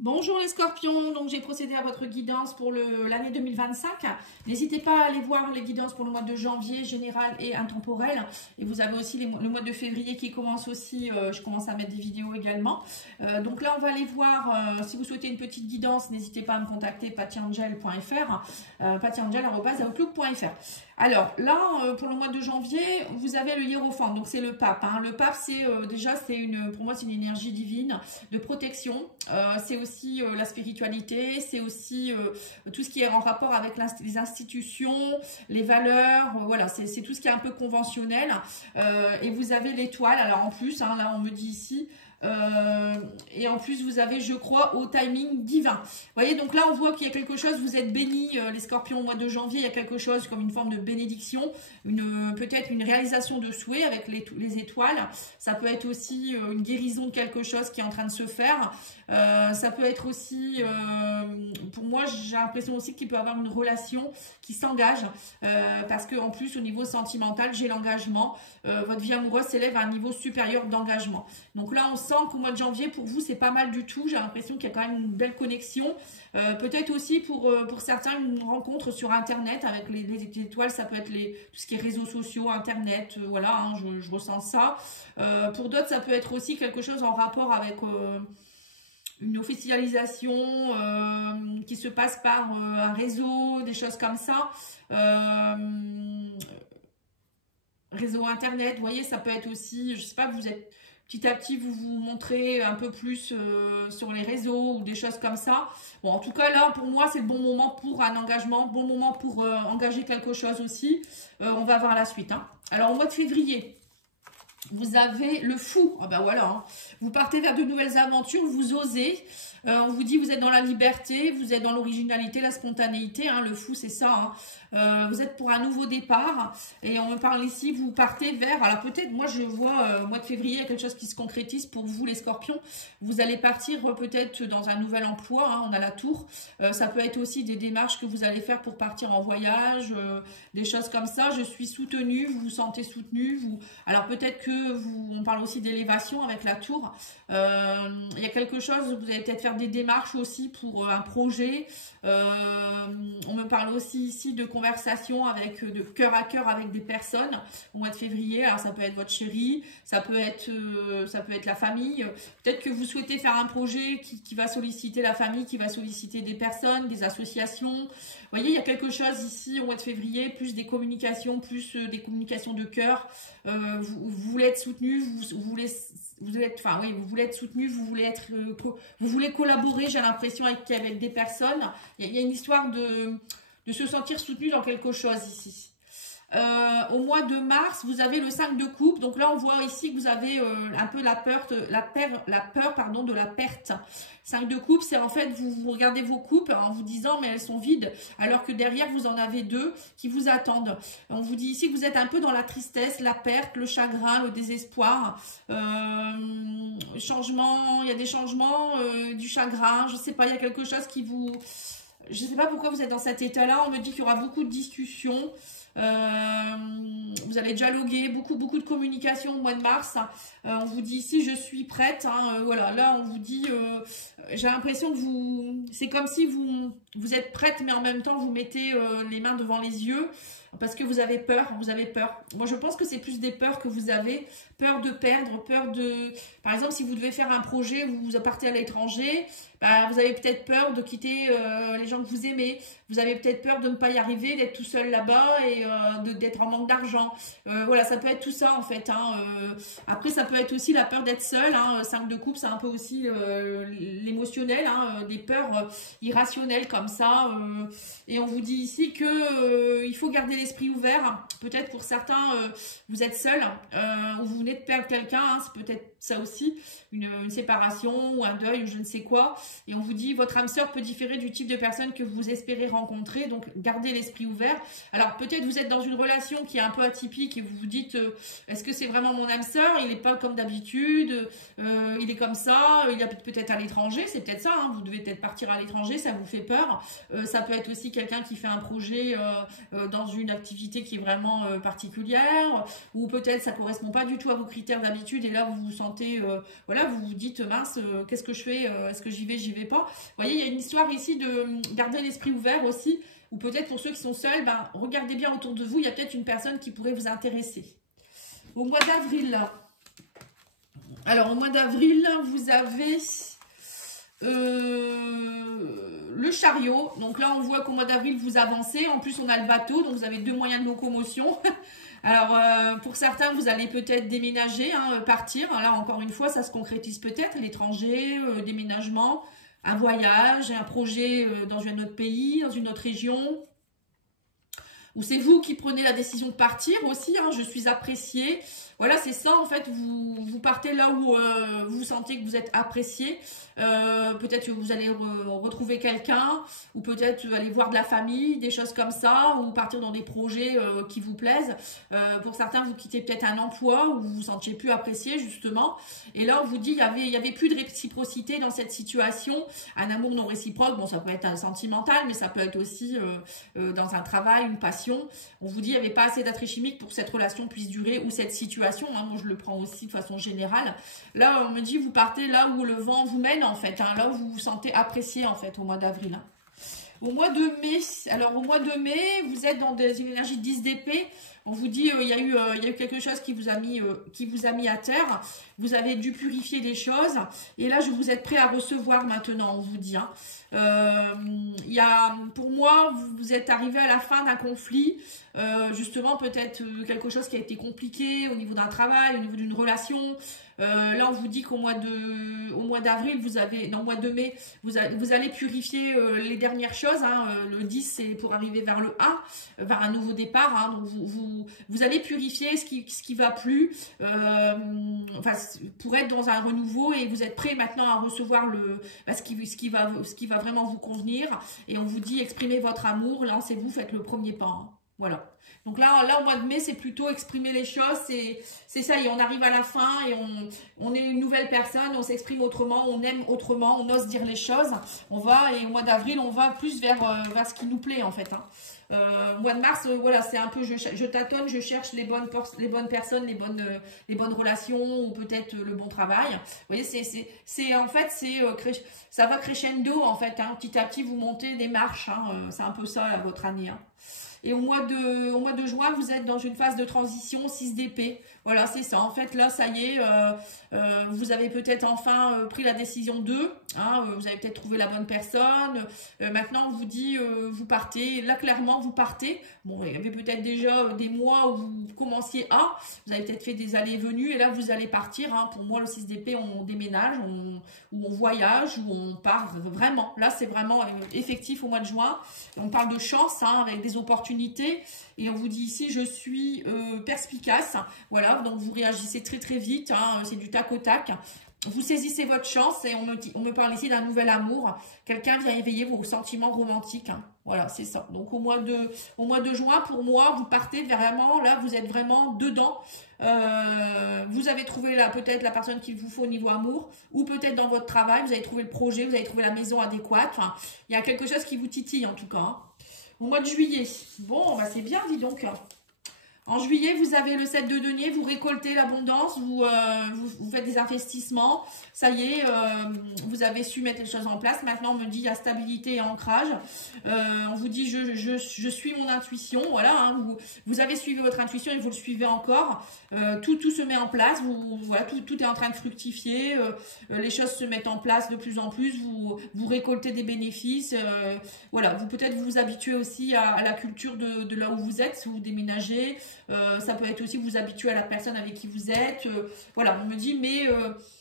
Bonjour les scorpions, donc j'ai procédé à votre guidance pour l'année 2025. N'hésitez pas à aller voir les guidances pour le mois de janvier, général et intemporel. Et vous avez aussi le mois de février qui commence aussi, je commence à mettre des vidéos également. Donc là on va aller voir, si vous souhaitez une petite guidance, n'hésitez pas à me contacter patiangel.fr, patiangel@outlook.fr. Alors là, pour le mois de janvier, vous avez le hiérophante, donc c'est le pape. Le pape, c'est déjà, pour moi, c'est une énergie divine de protection. C'est aussi la spiritualité, c'est aussi tout ce qui est en rapport avec les institutions, les valeurs. Voilà, c'est tout ce qui est un peu conventionnel. Et vous avez l'étoile. Alors en plus, là, on me dit ici. Et en plus vous avez, je crois, au timing divin. Vous voyez, donc là on voit qu'il y a quelque chose, vous êtes bénis, les scorpions, au mois de janvier. Il y a quelque chose comme une forme de bénédiction, peut-être une réalisation de souhait avec les étoiles. Ça peut être aussi une guérison de quelque chose qui est en train de se faire. Ça peut être aussi, pour moi j'ai l'impression aussi qu'il peut y avoir une relation qui s'engage, parce que en plus au niveau sentimental j'ai l'engagement. Votre vie amoureuse s'élève à un niveau supérieur d'engagement. Donc là on sent qu'au mois de janvier pour vous c'est pas mal du tout. J'ai l'impression qu'il y a quand même une belle connexion. Peut-être aussi pour certains une rencontre sur internet avec les étoiles. Ça peut être tout ce qui est réseaux sociaux, internet, voilà, je ressens ça. Pour d'autres ça peut être aussi quelque chose en rapport avec une officialisation qui se passe par un réseau, des choses comme ça. Réseau internet, vous voyez, ça peut être aussi, je sais pas, vous êtes petit à petit, vous vous montrez un peu plus sur les réseaux ou des choses comme ça. Bon, en tout cas, là, pour moi, c'est le bon moment pour un engagement, bon moment pour engager quelque chose aussi. On va voir la suite. Alors, au mois de février, vous avez le fou. Ah ben voilà, vous partez vers de nouvelles aventures, vous osez. On vous dit vous êtes dans la liberté, vous êtes dans l'originalité, la spontanéité. Le fou, c'est ça. Vous êtes pour un nouveau départ. Et on me parle ici, vous partez vers... Alors peut-être, moi je vois, mois de février, il y a quelque chose qui se concrétise pour vous les scorpions. Vous allez partir peut-être dans un nouvel emploi. On a la tour. Ça peut être aussi des démarches que vous allez faire pour partir en voyage. Des choses comme ça. Je suis soutenue, vous vous sentez soutenu. Alors peut-être que on parle aussi d'élévation avec la tour. Il y a quelque chose, vous allez peut-être faire des démarches aussi pour un projet. On me parle aussi ici de conversation de cœur à cœur avec des personnes au mois de février. Alors ça peut être votre chéri, ça peut être la famille. Peut-être que vous souhaitez faire un projet qui va solliciter la famille, qui va solliciter des personnes, des associations. Vous voyez, il y a quelque chose ici au mois de février, plus des communications de cœur. Vous voulez être soutenu, vous voulez être soutenu, vous voulez collaborer, j'ai l'impression, avec des personnes. Il y a une histoire de se sentir soutenu dans quelque chose ici. Au mois de mars, vous avez le 5 de coupe. Donc là, on voit ici que vous avez un peu la peur de la perte. 5 de coupe, c'est en fait, vous regardez vos coupes en vous disant, mais elles sont vides, alors que derrière, vous en avez deux qui vous attendent. On vous dit ici que vous êtes un peu dans la tristesse, la perte, le chagrin, le désespoir. Changement, il y a des changements, du chagrin, je sais pas, il y a quelque chose qui vous... Je ne sais pas pourquoi vous êtes dans cet état-là. On me dit qu'il y aura beaucoup de discussions. Vous allez dialoguer, beaucoup de communication au mois de mars. On vous dit ici, je suis prête. Voilà, là, on vous dit, j'ai l'impression que c'est comme si vous êtes prête, mais en même temps, vous mettez les mains devant les yeux. Parce que vous avez peur, Moi, je pense que c'est plus des peurs que vous avez. Peur de perdre, Par exemple, si vous devez faire un projet, vous partez à l'étranger, vous avez peut-être peur de quitter les gens que vous aimez. Vous avez peut-être peur de ne pas y arriver, d'être tout seul là-bas et d'être en manque d'argent. Voilà, ça peut être tout ça, en fait. Après, ça peut être aussi la peur d'être seul. 5 de coupe, c'est un peu aussi l'émotionnel, des peurs irrationnelles comme ça. Et on vous dit ici que il faut garder l'esprit ouvert. Peut-être pour certains, vous êtes seul ou vous venez de perdre quelqu'un. C'est peut-être ça aussi, une séparation ou un deuil ou je ne sais quoi. Et on vous dit, votre âme sœur peut différer du type de personne que vous espérez rencontrer. Donc, gardez l'esprit ouvert. Alors, peut-être vous êtes dans une relation qui est un peu atypique et vous vous dites, est-ce que c'est vraiment mon âme sœur? Il n'est pas comme d'habitude. Il est comme ça. Il est peut-être à l'étranger. C'est peut-être ça. Vous devez peut-être partir à l'étranger. Ça vous fait peur. Ça peut être aussi quelqu'un qui fait un projet dans une une activité qui est vraiment particulière, ou peut-être ça correspond pas du tout à vos critères d'habitude, et là vous vous sentez, voilà, vous vous dites mince, qu'est-ce que je fais, est-ce que j'y vais pas. Vous voyez, il y a une histoire ici de garder l'esprit ouvert aussi, ou peut-être pour ceux qui sont seuls, ben, regardez bien autour de vous, il y a peut-être une personne qui pourrait vous intéresser. Au mois d'avril, alors au mois d'avril, vous avez le chariot. Donc là, on voit qu'au mois d'avril, vous avancez. En plus, on a le bateau, donc vous avez 2 moyens de locomotion. Alors, pour certains, vous allez peut-être déménager, hein, partir. Là, encore une fois, ça se concrétise peut-être. L'étranger, déménagement, un voyage, un projet dans un autre pays, dans une autre région. Ou c'est vous qui prenez la décision de partir aussi, hein, je suis appréciée. Voilà, c'est ça en fait, vous partez là où vous sentez que vous êtes apprécié. Peut-être que vous allez retrouver quelqu'un, ou peut-être aller voir de la famille, des choses comme ça, ou partir dans des projets qui vous plaisent. Pour certains, vous quittez peut-être un emploi où vous vous sentiez plus apprécié justement. Et là, on vous dit, il y avait plus de réciprocité dans cette situation. Un amour non réciproque, bon, ça peut être un sentimental, mais ça peut être aussi dans un travail, une passion. On vous dit, il n'y avait pas assez d'attrait chimique pour que cette relation puisse durer, ou cette situation. Hein, moi, je le prends aussi de façon générale. Là, on me dit, vous partez là où le vent vous mène, en fait. Hein, là où vous vous sentez apprécié, en fait, au mois d'avril. Hein. Au mois de mai, alors au mois de mai, vous êtes dans une énergie 10 d'épée. On vous dit, il y a eu quelque chose qui vous a mis à terre. Vous avez dû purifier des choses. Et là, vous êtes prêt à recevoir maintenant, on vous dit. Hein. Pour moi, vous êtes arrivé à la fin d'un conflit. Justement, peut-être quelque chose qui a été compliqué au niveau d'un travail, au niveau d'une relation. Là, on vous dit qu'au mois d'avril, au mois de mai, vous allez purifier les dernières choses. Hein. Le 10, c'est pour arriver vers le 1, vers un nouveau départ. Hein. Donc, vous allez purifier ce qui va plus, pour être dans un renouveau, et vous êtes prêt maintenant à recevoir ce qui va vraiment vous convenir. Et on vous dit, exprimez votre amour, lancez-vous, faites le premier pas. Hein. Voilà. Donc là, au mois de mai, c'est plutôt exprimer les choses, c'est ça, et on arrive à la fin, et on est une nouvelle personne, on s'exprime autrement, on aime autrement, on ose dire les choses. Et au mois d'avril, on va plus vers ce qui nous plaît, en fait. Hein. Au mois de mars, voilà, c'est un peu, je tâtonne, je cherche les bonnes personnes, les bonnes relations, ou peut-être le bon travail. Vous voyez, ça va crescendo, en fait. Hein. Petit à petit, vous montez des marches. Hein. C'est un peu ça, votre année. Hein. Et au mois de juin, vous êtes dans une phase de transition, 6 d'épée. Voilà, c'est ça. En fait, là, ça y est, vous avez peut-être enfin pris la décision d'eux. Hein, vous avez peut-être trouvé la bonne personne. Maintenant, on vous dit, vous partez. Là, clairement, vous partez. Bon, il y avait peut-être déjà des mois où vous commenciez vous avez peut-être fait des allées et venues. Et là, vous allez partir. Hein. Pour moi, le 6 d'épée, on déménage, ou on voyage, ou on part vraiment. Là, c'est vraiment effectif au mois de juin. On parle de chance, hein, avec des opportunités. Et on vous dit ici, je suis perspicace. Voilà, donc vous réagissez très très vite. Hein, c'est du tac au tac. Vous saisissez votre chance, et on me parle ici d'un nouvel amour. Quelqu'un vient éveiller vos sentiments romantiques. Hein. Voilà, c'est ça. Donc au mois de juin, pour moi, vous partez vraiment, là, vous êtes vraiment dedans. Vous avez trouvé peut-être la personne qu'il vous faut au niveau amour, ou peut-être dans votre travail, vous avez trouvé le projet, vous avez trouvé la maison adéquate. Enfin, il y a quelque chose qui vous titille en tout cas. Hein. Au mois de juillet, bon, bah c'est bien, dis donc. En juillet, vous avez le 7 de denier, vous récoltez l'abondance, vous faites des investissements. Ça y est, vous avez su mettre les choses en place. Maintenant, on me dit, il y a stabilité et ancrage. On vous dit, je suis mon intuition. Voilà, hein, vous avez suivi votre intuition, et vous le suivez encore. Tout se met en place. Voilà, tout est en train de fructifier. Les choses se mettent en place de plus en plus. Vous récoltez des bénéfices. Voilà, peut-être vous habituez aussi à la culture de là où vous êtes, si vous déménagez. Ça peut être aussi vous habituer à la personne avec qui vous êtes. Voilà, on me dit, mais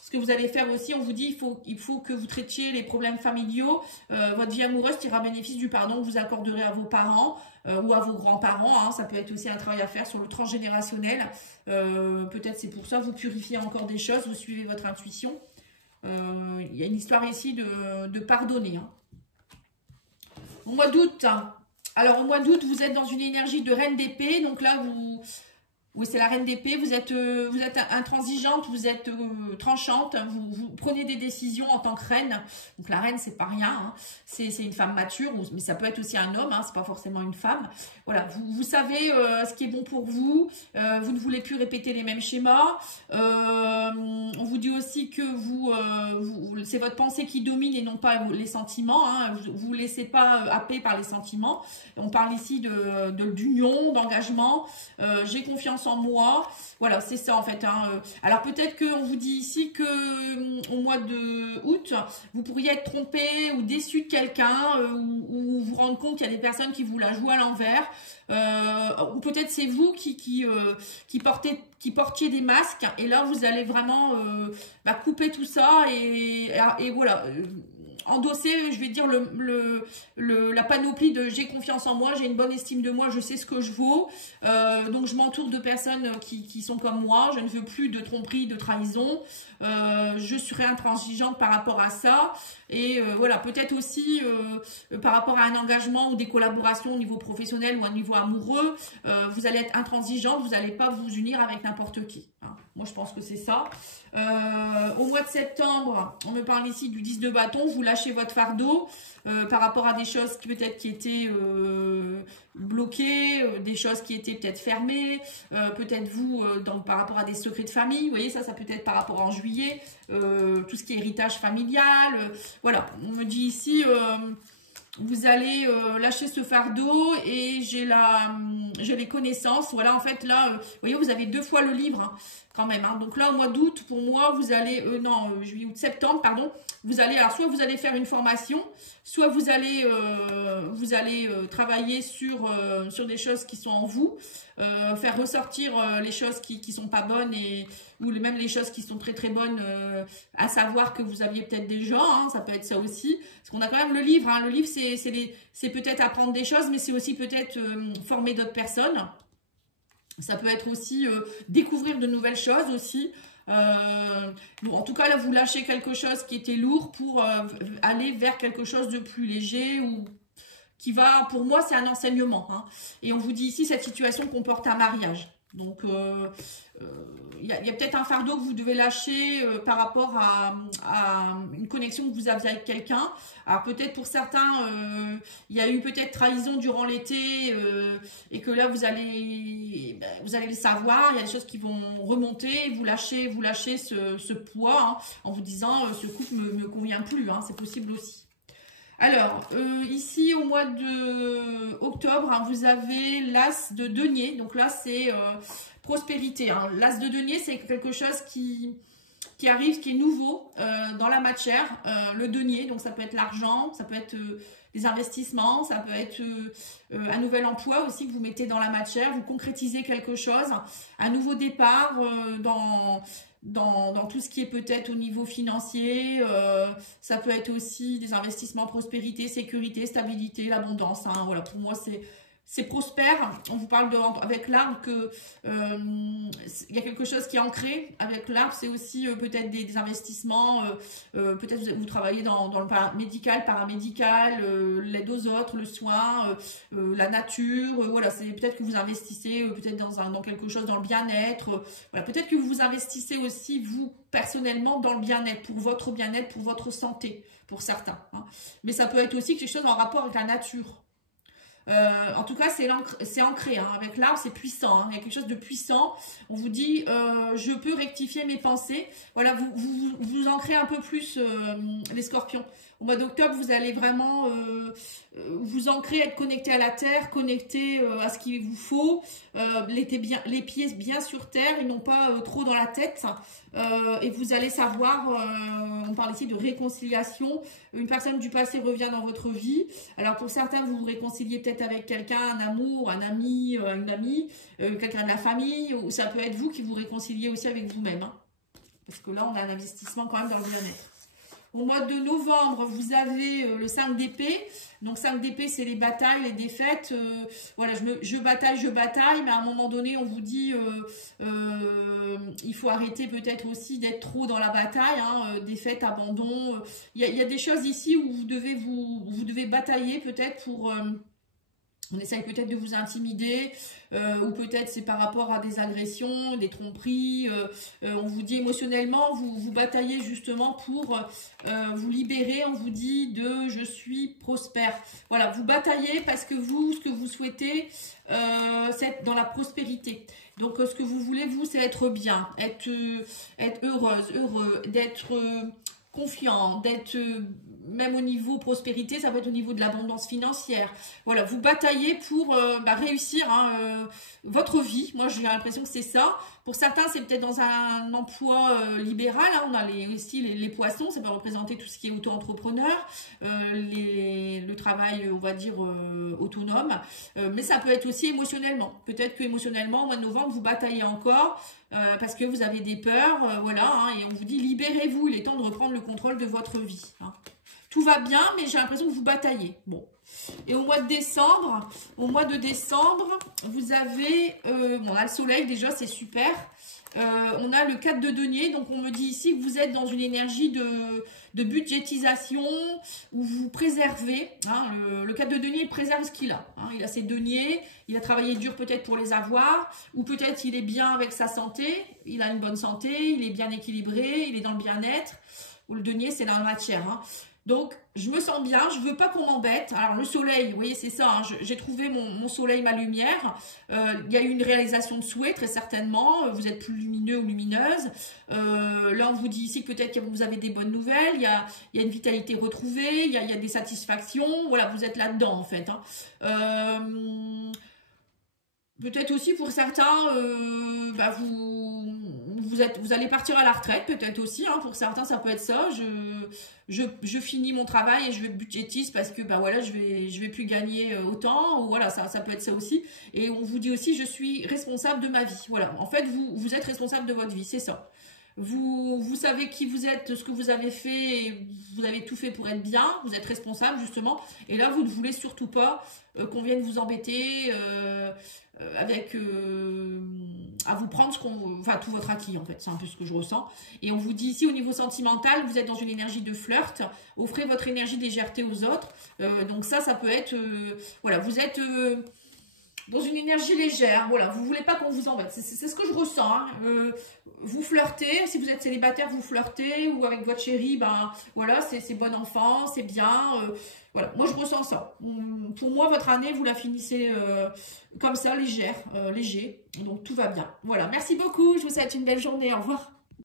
ce que vous allez faire aussi, on vous dit, il faut que vous traitiez les problèmes familiaux. Votre vie amoureuse tirera bénéfice du pardon que vous accorderez à vos parents ou à vos grands-parents. Hein. Ça peut être aussi un travail à faire sur le transgénérationnel. Peut-être c'est pour ça, vous purifiez encore des choses, vous suivez votre intuition. Il y a une histoire ici de pardonner. Hein. Au mois d'août, alors, au mois d'août, vous êtes dans une énergie de reine d'épée. Donc là, Oui, c'est la reine d'épée. Vous êtes intransigeante, vous êtes tranchante, vous prenez des décisions en tant que reine. Donc la reine, c'est pas rien, hein. C'est une femme mature, mais ça peut être aussi un homme, hein, c'est pas forcément une femme. Voilà, vous savez ce qui est bon pour vous. Vous ne voulez plus répéter les mêmes schémas. On vous dit aussi que c'est votre pensée qui domine et non pas les sentiments, hein. Vous laissez pas happer par les sentiments. On parle ici d'union, d'engagement. J'ai confiance en moi. Voilà, c'est ça en fait, hein. Alors peut-être qu'on vous dit ici que au mois de août, vous pourriez être trompé ou déçu de quelqu'un, ou vous rendre compte qu'il y a des personnes qui vous la jouent à l'envers. Ou peut-être c'est vous qui portiez des masques, et là vous allez vraiment couper tout ça et voilà, endosser, je vais dire, la panoplie de j'ai confiance en moi, j'ai une bonne estime de moi, je sais ce que je vaux, donc je m'entoure de personnes qui sont comme moi, je ne veux plus de tromperie, de trahison, je serai intransigeante par rapport à ça, et voilà, peut-être aussi par rapport à un engagement ou des collaborations au niveau professionnel ou à un niveau amoureux, vous allez être intransigeante, vous n'allez pas vous unir avec n'importe qui, hein. Moi je pense que c'est ça. Au mois de septembre, on me parle ici du 10 de bâton, vous lâchez votre fardeau par rapport à des choses qui peut-être qui étaient bloquées, des choses qui étaient peut-être fermées, peut-être vous par rapport à des secrets de famille, vous voyez, ça peut être par rapport en juillet, tout ce qui est héritage familial, voilà, on me dit ici vous allez lâcher ce fardeau, et j'ai les connaissances. Voilà, en fait, là, vous voyez, vous avez 2 fois le livre, hein, quand même, hein. Donc là, au mois d'août, pour moi, vous allez, juillet, août, septembre, pardon, vous allez, alors soit vous allez faire une formation, soit vous allez travailler sur des choses qui sont en vous, faire ressortir les choses qui sont pas bonnes, ou même les choses qui sont très très bonnes, à savoir que vous aviez peut-être déjà, hein, ça peut être ça aussi, parce qu'on a quand même le livre, hein. Le livre c'est peut-être apprendre des choses, mais c'est aussi peut-être former d'autres personnes. Ça peut être aussi découvrir de nouvelles choses aussi. Bon, en tout cas, là, vous lâchez quelque chose qui était lourd pour aller vers quelque chose de plus léger, ou qui va, pour moi, c'est un enseignement, hein. Et on vous dit ici, cette situation comporte un mariage. Donc, il y a peut-être un fardeau que vous devez lâcher par rapport à une connexion que vous aviez avec quelqu'un. Alors peut-être pour certains, il y a eu peut-être trahison durant l'été, et que là vous allez le savoir. Il y a des choses qui vont remonter. Vous lâchez ce poids, hein, en vous disant ce couple me convient plus, hein, c'est possible aussi. Alors, ici, au mois de octobre, hein, vous avez l'as de denier. Donc là, c'est prospérité, hein. L'as de denier, c'est quelque chose qui arrive, qui est nouveau dans la matière. Le denier, donc ça peut être l'argent, ça peut être des investissements, ça peut être un nouvel emploi aussi que vous mettez dans la matière. Vous concrétisez quelque chose, un nouveau départ dans tout ce qui est peut-être au niveau financier, ça peut être aussi des investissements, prospérité, sécurité, stabilité, l'abondance, hein. Voilà, pour moi c'est prospère. On vous parle avec l'arbre que il y a quelque chose qui est ancré avec l'arbre. C'est aussi peut-être des investissements, peut-être vous travaillez dans le médical, paramédical, l'aide aux autres, le soin, la nature, voilà, c'est peut-être que vous investissez peut-être dans quelque chose, dans le bien-être, voilà, peut-être que vous vous investissez aussi vous personnellement dans le bien-être, pour votre bien-être, pour votre santé, pour certains, hein. Mais ça peut être aussi quelque chose en rapport avec la nature. En tout cas, c'est ancré, hein. Avec l'arbre, c'est puissant, hein. Il y a quelque chose de puissant. On vous dit, je peux rectifier mes pensées. Voilà, vous ancrez un peu plus les scorpions. Au mois d'octobre, vous allez vraiment vous ancrer, être connecté à la terre, connecté à ce qu'il vous faut, les pieds bien sur terre et non pas trop dans la tête. Et vous allez savoir, on parle ici de réconciliation. Une personne du passé revient dans votre vie. Alors pour certains, vous vous réconciliez peut-être avec quelqu'un, un amour, un ami, une amie, quelqu'un de la famille, ou ça peut être vous qui vous réconciliez aussi avec vous-même, hein. Parce que là, on a un investissement quand même dans le bien-être. Au mois de novembre, vous avez le 5 d'épée. Donc 5 d'épée, c'est les batailles, les défaites. Voilà, je bataille, mais à un moment donné, on vous dit il faut arrêter peut-être aussi d'être trop dans la bataille, hein, défaite, abandon. Il y a des choses ici où vous devez batailler peut-être On essaye peut-être de vous intimider, ou peut-être c'est par rapport à des agressions, des tromperies. On vous dit émotionnellement, vous bataillez justement pour vous libérer. On vous dit de « je suis prospère ». Voilà, vous bataillez parce que vous, ce que vous souhaitez, c'est être dans la prospérité. Donc, ce que vous voulez, vous, c'est être bien, être heureuse, heureux, d'être confiant, d'être... même au niveau prospérité, ça va être au niveau de l'abondance financière. Voilà, vous bataillez pour réussir votre vie. Moi, j'ai l'impression que c'est ça. Pour certains, c'est peut-être dans un emploi libéral. Hein. On a aussi les poissons, ça peut représenter tout ce qui est auto-entrepreneur, le travail, on va dire, autonome. Mais ça peut être aussi émotionnellement. Peut-être que émotionnellement, au mois de novembre, vous bataillez encore parce que vous avez des peurs. Voilà, hein, et on vous dit, libérez-vous, il est temps de reprendre le contrôle de votre vie. Hein. Tout va bien, mais j'ai l'impression que vous bataillez. Bon. Et au mois de décembre, vous avez... bon, là, le soleil, déjà, c'est super. On a le 4 de denier. Donc, on me dit ici que vous êtes dans une énergie de budgétisation où vous préservez. Hein, le 4 de denier, il préserve ce qu'il a. Hein, il a ses deniers. Il a travaillé dur peut-être pour les avoir. Ou peut-être il est bien avec sa santé. Il a une bonne santé. Il est bien équilibré. Il est dans le bien-être. Ou le denier, c'est dans la matière. Hein. Donc, je me sens bien, je veux pas qu'on m'embête. Alors, le soleil, vous voyez, c'est ça, hein, j'ai trouvé mon soleil, ma lumière. Il y a eu une réalisation de souhait, très certainement. Vous êtes plus lumineux ou lumineuse. Là, on vous dit ici que peut-être que vous avez des bonnes nouvelles. Il y a une vitalité retrouvée, il y a des satisfactions. Voilà, vous êtes là-dedans, en fait. Hein. Peut-être aussi pour certains, vous allez partir à la retraite, peut-être aussi. Hein, pour certains, ça peut être ça. Je finis mon travail et je budgétise parce que voilà, je vais plus gagner autant. Ou voilà, ça peut être ça aussi. Et on vous dit aussi, je suis responsable de ma vie. Voilà, en fait, vous êtes responsable de votre vie, c'est ça. Vous savez qui vous êtes, ce que vous avez fait, et vous avez tout fait pour être bien, vous êtes responsable justement, et là vous ne voulez surtout pas qu'on vienne vous embêter à vous prendre tout votre acquis en fait, c'est un peu ce que je ressens. Et on vous dit ici au niveau sentimental, vous êtes dans une énergie de flirt, offrez votre énergie de légèreté aux autres, donc ça peut être, voilà, vous êtes... dans une énergie légère, voilà, vous voulez pas qu'on vous embête, c'est ce que je ressens, hein. Vous flirtez, si vous êtes célibataire, vous flirtez, ou avec votre chéri, voilà, c'est bon enfant, c'est bien, voilà, moi je ressens ça. Pour moi, votre année, vous la finissez comme ça, léger, donc tout va bien. Voilà, merci beaucoup, je vous souhaite une belle journée, au revoir.